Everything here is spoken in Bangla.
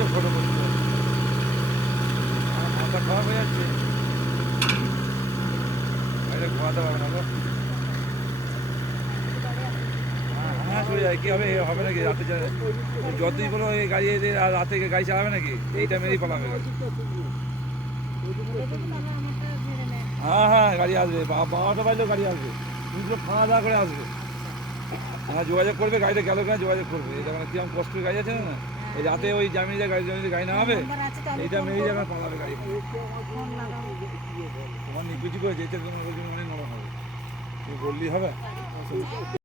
যে ফটো করতে হবে, মাথা খারাপ হয়ে যাচ্ছে, গাড়িটা ঘোরাতে পারবে না তো। হ্যাঁ চলে যায়, কি হবে, হবে নাকি রাতে যতই কোনো গাড়ি এদের আর রাতে গাড়ি চালাবে নাকি, এইটা মেরেই পালাবে গাড়ি। হ্যাঁ হ্যাঁ গাড়ি আসবে, 12টা বাজলেও গাড়ি আসবে, তুমি পুরো খাওয়া দাওয়া করে আসবে। হ্যাঁ যোগাযোগ করবে, গাড়িটা গেল কিনা যোগাযোগ করবে। এই দেখেন কিরকম কষ্টের গাড়ি আছে না, এই রাতে ওই জামিনে গাড়ি না হবে, এইটা মেরেই যাবে, পালাবে গাড়ি। তোমার নিকুচি করেছে, এতে তোমার অনেক নরম হবে, তুমি বললেই হবে।